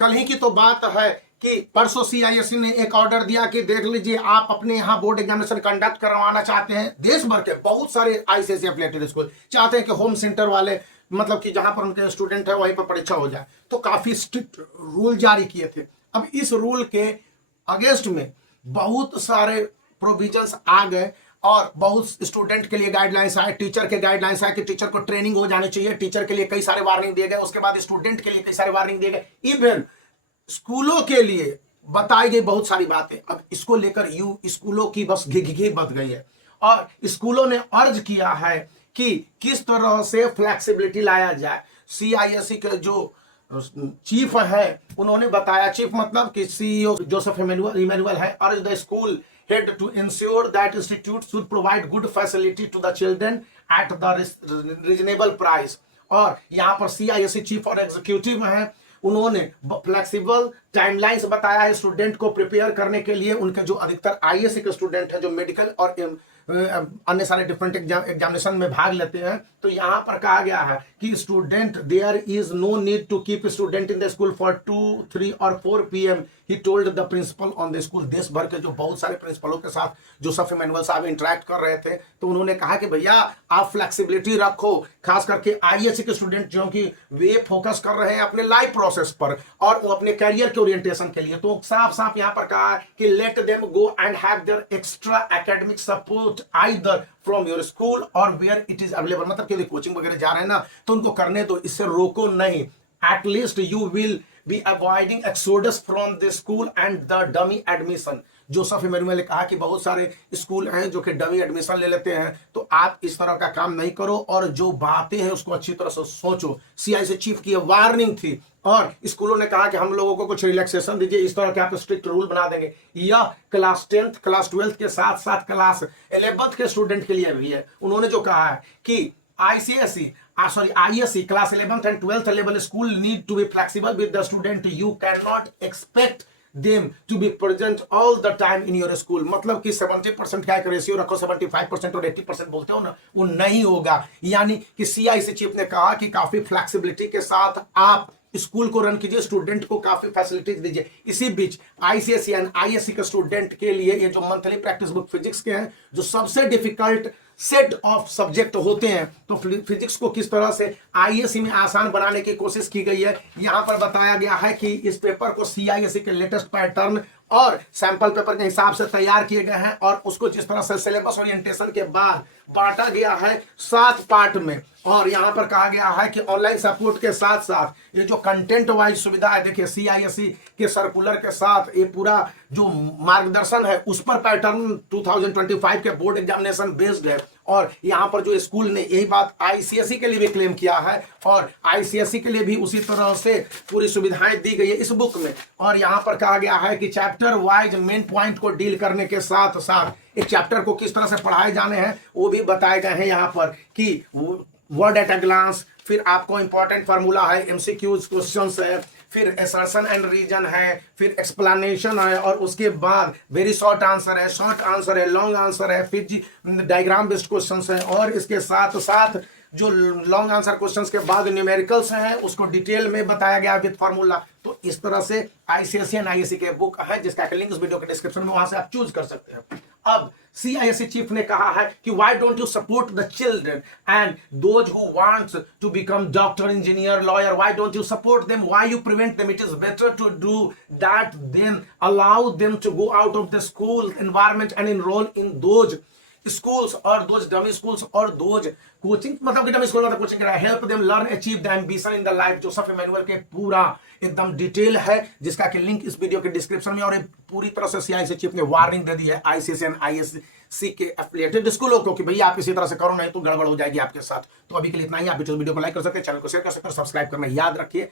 कल ही की तो बात है कि परसों सीआईएससी ने एक ऑर्डर दिया कि देख लीजिए, आप अपने यहाँ बोर्ड एग्जामिनेशन कंडक्ट करवाना चाहते हैं, देश भर के बहुत सारे आईसीएसई एफिलिएटेड स्कूल चाहते हैं कि होम सेंटर वाले, मतलब कि जहां पर उनके स्टूडेंट है वहीं पर परीक्षा हो जाए, तो काफी स्ट्रिक्ट रूल जारी किए थे। अब इस रूल के अगेंस्ट में बहुत सारे प्रोविजंस आ गए और बहुत स्टूडेंट के लिए गाइडलाइंस आए, टीचर के गाइडलाइंस आए कि टीचर को ट्रेनिंग हो जानी चाहिए, टीचर के लिए कई सारे वार्निंग दिए गए, उसके बाद स्टूडेंट के लिए कई सारे वार्निंग दिए गए, इवन स्कूलों के लिए बताई गई बहुत सारी बातें। अब इसको लेकर स्कूलों की बस घिघी बच गई है और स्कूलों ने अर्ज किया है कि किस तरह से फ्लेक्सिबिलिटी लाया जाए। सीआईएससी के जो चीफ है उन्होंने बताया, चीफ मतलब कि सीईओ जोसेफ इमैनुअल है, अर्ज the school head to ensure that institute should provide good facility to the children at the reasonable price। और यहाँ पर सीआईएससी चीफ और एग्जीक्यूटिव हैं, उन्होंने फ्लेक्सिबल टाइमलाइंस बताया है स्टूडेंट को प्रिपेयर करने के लिए। उनके जो अधिकतर आईएएससी के स्टूडेंट हैं जो मेडिकल और अन्य सारे डिफरेंट एग्जामिनेशन में भाग लेते हैं, तो यहाँ पर कहा गया है कि student there is no need to keep student in the school for 2, 3 और 4 PM he told the principal on the school. देश भर के जो बहुत सारे प्रिंसिपलों के साथ जोसेफ इमैनुअल साहब इंटरेक्ट कर रहे थे, तो उन्होंने कहा कि भैया आप फ्लेक्सिबिलिटी रखो, खास करके आईएएससी के स्टूडेंट जो कि वे फोकस कर रहे हैं अपने लाइफ प्रोसेस पर और वो अपने करियर के ओरिएंटेशन के लिए, तो साफ साफ यहाँ पर कहा है कि let them go and have their extra academic support either from your school और वेयर इट इज अवेलेबल। मतलब कि कोचिंग वगैरह जा रहे हैं ना, तो उनको करने दो, इससे रोको नहीं। At least you will be avoiding exodus from the school and the dummy admission. Joseph Emmanuel ने कहा कि बहुत सारे स्कूल हैं जो कि डमी एडमिशन ले लेते हैं, तो आप इस तरह का काम नहीं करो और जो बातें हैं उसको अच्छी तरह से सोचो। सीआईएससी चीफ की वार्निंग थी और स्कूलों ने कहा कि हम लोगों को कुछ रिलैक्सेशन दीजिए, इस तरह के आप स्ट्रिक्ट रूल बना देंगे। यह क्लास 10th क्लास 12th के साथ साथ क्लास 11th के स्टूडेंट के लिए भी है। उन्होंने जो कहा है कि ISC class 11th and 12th level school need to be flexible with the student। You cannot expect them to be present all the time in your school। मतलब कि 70% का एक रेशियो रखो, 75% और 80% बोलते हो ना, वो नहीं होगा। यानी कि सीआईएससी चीफ ने कहा कि काफी फ्लेक्सिबिलिटी के साथ आप स्कूल को रन कीजिए, स्टूडेंट को काफी फैसिलिटीज दीजिए। इसी बीच आईसीएसई एंड आईएससी के स्टूडेंट के लिए ये जो मंथली प्रैक्टिस बुक फिजिक्स के हैं, जो सबसे डिफिकल्ट सेट ऑफ सब्जेक्ट होते हैं, तो फिजिक्स को किस तरह से आईएससी में आसान बनाने की कोशिश की गई है, यहां पर बताया गया है कि इस पेपर को सीआईएससी के लेटेस्ट पैटर्न और सैंपल पेपर के हिसाब से तैयार किए गए हैं और उसको जिस तरह से सिलेबस ओरिएंटेशन के बाद बांटा गया है 7 पार्ट में। और यहां पर कहा गया है कि ऑनलाइन सपोर्ट के साथ साथ ये जो कंटेंट वाइज सुविधा है, देखिए सीआईएससी के सर्कुलर के साथ ये पूरा जो मार्गदर्शन है उस पर पैटर्न 2025 के बोर्ड एग्जामिनेशन बेस्ड है। और यहां पर जो स्कूल ने यही बात आईसीएसई के लिए भी क्लेम किया है और आईसीएसई के लिए भी उसी तरह से पूरी सुविधाएं दी गई है इस बुक में। और यहां पर कहा गया है कि चैप्टर वाइज मेन पॉइंट को डील करने के साथ साथ एक चैप्टर को किस तरह से पढ़ाए जाने हैं वो भी बताए गए हैं यहाँ पर कि वर्ड एट अ ग्लांस, फिर आपको इंपॉर्टेंट फार्मूला है, एमसीक्यूज क्वेश्चंस है, फिर असर्शन एंड रीजन है, फिर एक्सप्लेनेशन है और उसके बाद वेरी शॉर्ट आंसर है, शॉर्ट आंसर है, लॉन्ग आंसर है, फिर डायग्राम बेस्ड क्वेश्चंस है और इसके साथ साथ जो लॉन्ग आंसर क्वेश्चंस के बाद न्यूमेरिकल्स हैं उसको डिटेल में बताया गया विद फार्मूला। तो इस तरह से आईसीएसई एंड आईएससी के बुक है जिसका लिंक इस वीडियो के डिस्क्रिप्शन में, वहां से आप चूज कर सकते हैं। अब सीआईएससी चीफ ने कहा है कि why don't you support the children and those who wants to become doctor, engineer, lawyer, why don't you support them, why you prevent them? It is better to do that than allow them to go out of the school environment and enroll in those schools or those dummy schools or those coaching, मतलब कि dummy school मतलब coaching करा, help them learn achieve the ambition in the life. Joseph Emmanuel के पूरा एकदम detail है जिसका कि लिंक इस वीडियो के डिस्क्रिप्शन में। और ये पूरी तरह से सीआईएससी चीफ ने वार्निंग दे दी है आईसीएसई एंड आईएससी के एफिलिएटेड स्कूलों को कि भैया आप इसी तरह से करो नहीं तो गड़बड़ हो जाएगी आपके साथ। तो अभी के लिए इतना ही। आप वीडियो को लाइक कर सकते हैं, चैनल को शेयर कर सकते हैं, सब्सक्राइब करना याद रखिए।